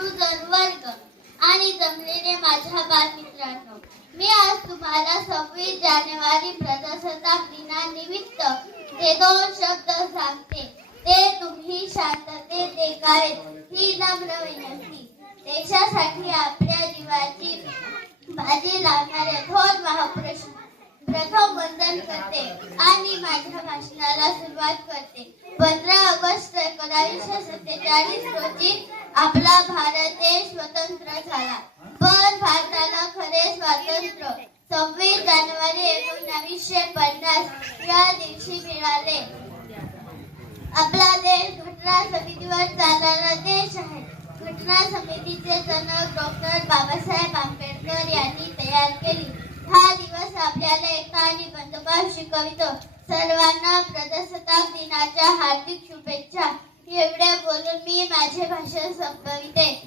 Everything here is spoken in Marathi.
गुरुजन वर्ग आणि जमलेले माझ्या बालमित्रांनो मी आज तुम्हाला सव्वीस जानेवारी प्रजासत्ताक दिनानिमित्त जे दोन शब्द सांगते ते तुम्ही शांततेत ऐकावेत ही नम्र विनंती देशासाठी आपल्या जीवाची बाजी लावणारे थोर महापुरुष प्रथम वंदन करते आणि माझ्या भाषणाला सुरुवात करते पंधरा ऑगस्ट एकोणावीसशे सत्तेचाळीस रोजी आपला भारत देश स्वतंत्र झाला. पण भारताला खरे स्वातंत्र्य. सव्वीस जानेवारी एकोणावीसशे पन्नास या दिवशी मिळाले. आपला देश घटना समितीवर चालणारा देश आहे. घटना समितीचे जनक डॉक्टर बाबासाहेब आंबेडकर यांनी तयार केली. हा दिवस आपल्याला एकता आणि बंधुभाव शिकवितो. सर्वांना प्रजासत्ताक दिनाच्या हार्दिक शुभेच्छा. एवढ्या बोलून मी माझे भाषण संपविते.